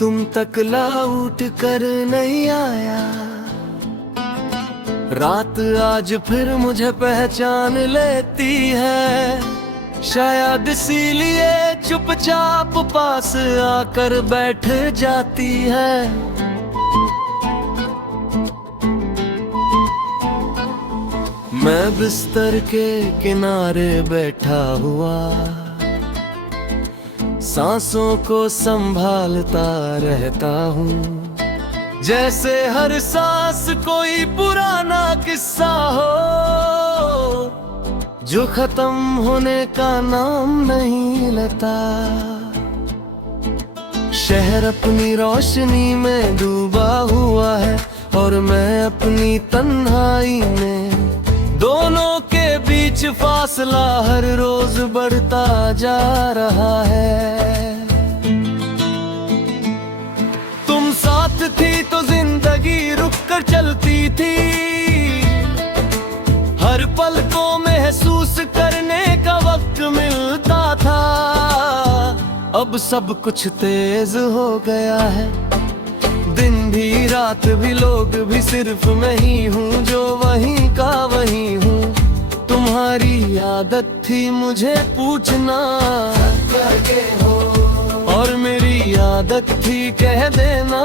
तुम तक लौट कर नहीं आया। रात आज फिर मुझे पहचान लेती है, शायद इसीलिए चुपचाप पास आकर बैठ जाती है। मैं बिस्तर के किनारे बैठा हुआ, सांसों को संभालता रहता हूँ, जैसे हर सांस कोई पुराना किस्सा हो जो खत्म होने का नाम नहीं लेता। शहर अपनी रोशनी में डूबा हुआ है और मैं अपनी तन्हाई में। दोनों के बीच फासला हर रोज बढ़ता जा रहा है। तुम साथ थी तो जिंदगी रुक कर चलती थी, हर पल को महसूस करने का वक्त मिलता था। अब सब कुछ तेज हो गया है, दिन भी रात भी लोग भी सिर्फ मैं ही हूँ जो वहीं का वहीं हूँ। तुम्हारी आदत थी मुझे पूछना करके हो, और मेरी आदत थी कह देना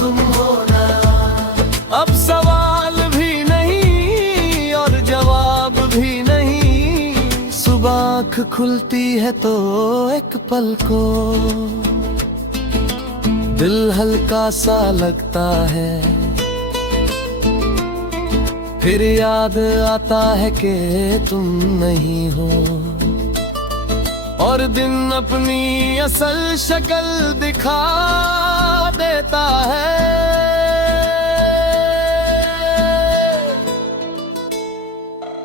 तुम हो ना। अब सवाल भी नहीं और जवाब भी नहीं, सुबह आँख खुलती है तो एक पल को दिल हल्का सा लगता है, फिर याद आता है कि तुम नहीं हो, और दिन अपनी असल शक्ल दिखा देता है।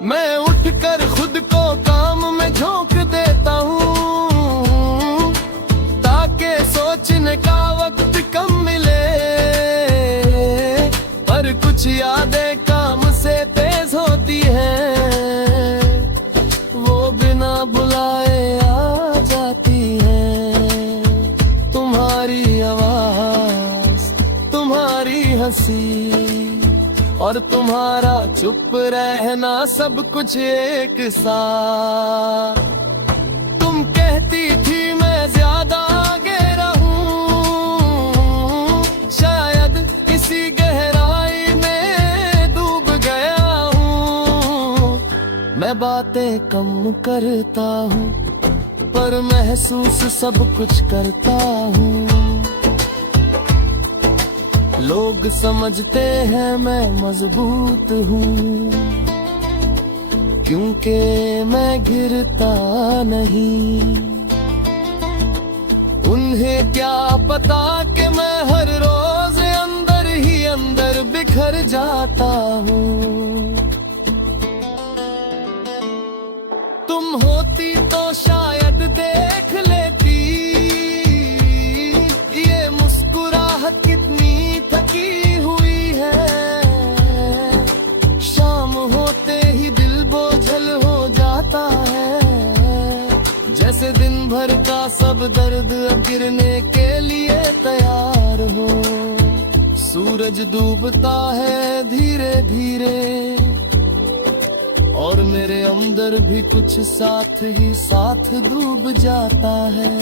मैं उठकर खुद को काम में झोंक देता हूँ, ताकि सोचने का वक्त कम मिले, पर कुछ यादें काम से तेज होती हैं, वो बिना बुलाए आ जाती हैं। तुम्हारी आवाज, तुम्हारी हंसी और तुम्हारा चुप रहना, सब कुछ एक साथ। तुम कहती थी मैं ज्यादा आगे रहूं, शायद इसी गहराई में डूब गया हूँ। मैं बातें कम करता हूँ पर महसूस सब कुछ करता हूँ। लोग समझते हैं मैं मजबूत हूँ, क्योंकि मैं गिरता नहीं। उन्हें क्या पता कि मैं हर रोज अंदर ही अंदर बिखर जाता हूँ। तुम होती तो शायद देख लेती ये मुस्कुराहट कितनी थकी हुई है। शाम होते ही दिल बोझल हो जाता है, जैसे दिन भर का सब दर्द अब गिरने के लिए तैयार हो। सूरज डूबता है धीरे धीरे और मेरे अंदर भी कुछ साथ ही साथ डूब जाता है।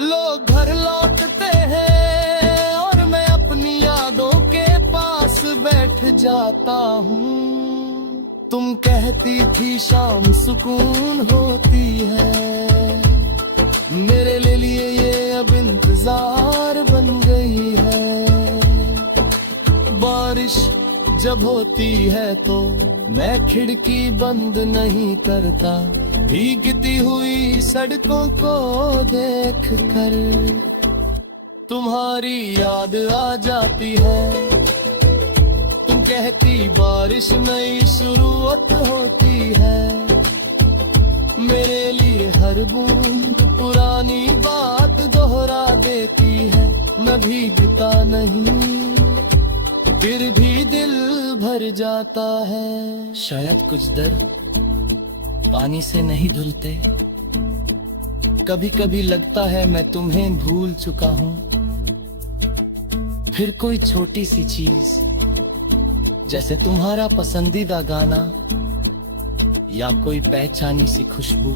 लोग घर लौटते हैं और मैं अपनी यादों के पास बैठ जाता हूँ। तुम कहती थी शाम सुकून होती है, मेरे लिए ये अब इंतजार बन गई है। बारिश जब होती है तो मैं खिड़की बंद नहीं करता, भीगती हुई सड़कों को देख कर तुम्हारी याद आ जाती है। तुम कहती बारिश नई शुरुआत होती है, मेरे लिए हर बूंद पुरानी बात दोहरा देती है। मैं भीगता नहीं फिर भी दिल भर जाता है। शायद कुछ दर्द पानी से नहीं धुलते, कभी कभी लगता है मैं तुम्हें भूल चुका हूँ। फिर कोई छोटी सी चीज जैसे तुम्हारा पसंदीदा गाना या कोई पहचानी सी खुशबू,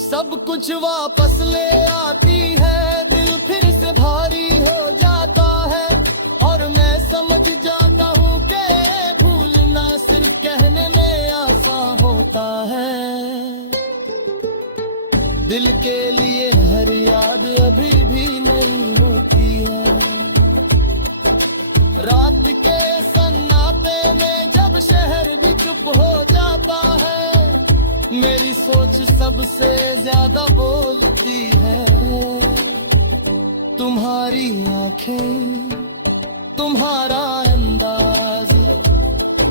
सब कुछ वापस ले आती है। दिल फिर से भारी हो जाता है और मैं समझ जाता हूँ कि भूलना सिर्फ कहने में आसान होता है। दिल के लिए हर याद अभी भी नहीं होती है। रात के सन्नाटे में जब शहर भी चुप हो जाता है, मेरी सोच सबसे ज्यादा बोलती है। तुम्हारी आंखें, तुम्हारा अंदाज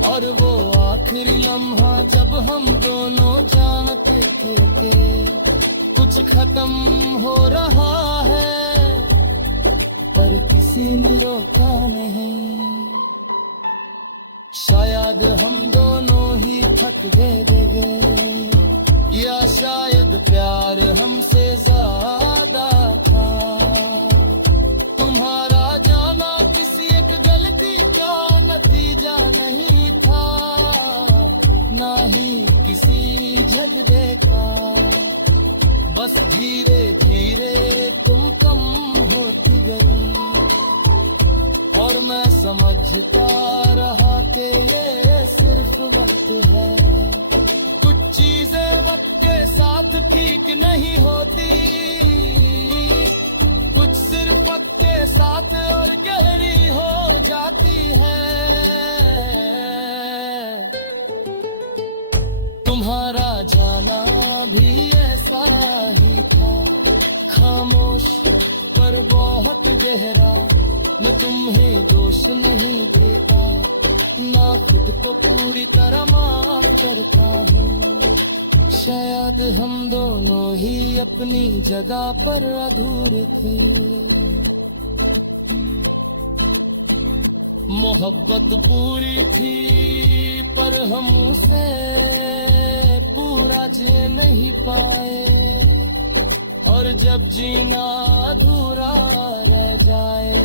और वो आखिरी लम्हा जब हम दोनों जानते थे कि कुछ खत्म हो रहा है, पर किसी ने रोका नहीं। शायद हम दोनों ही थक गए या शायद प्यार हमसे ज्यादा था। तुम्हारा जाना किसी एक गलती का नतीजा नहीं था, ना ही किसी झगड़े का। बस धीरे धीरे तुम कम होती गई और मैं समझता रहा कि ये सिर्फ वक्त है। कुछ चीजें वक्त के साथ ठीक नहीं होती, कुछ सिर्फ वक्त के साथ और गहरी हो जाती है। तुम्हारा जाना भी ऐसा ही था, खामोश पर बहुत गहरा। मैं तुम्हें दोष नहीं देता, ना खुद को पूरी तरह माफ करता हूँ। शायद हम दोनों ही अपनी जगह पर अधूरे थे। मोहब्बत पूरी थी पर हम उसे पूरा जी नहीं पाए, और जब जीना अधूरा रह जाए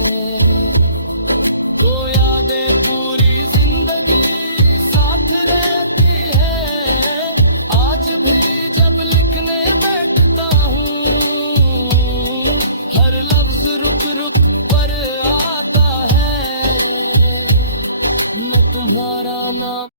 तो यादें पूरी जिंदगी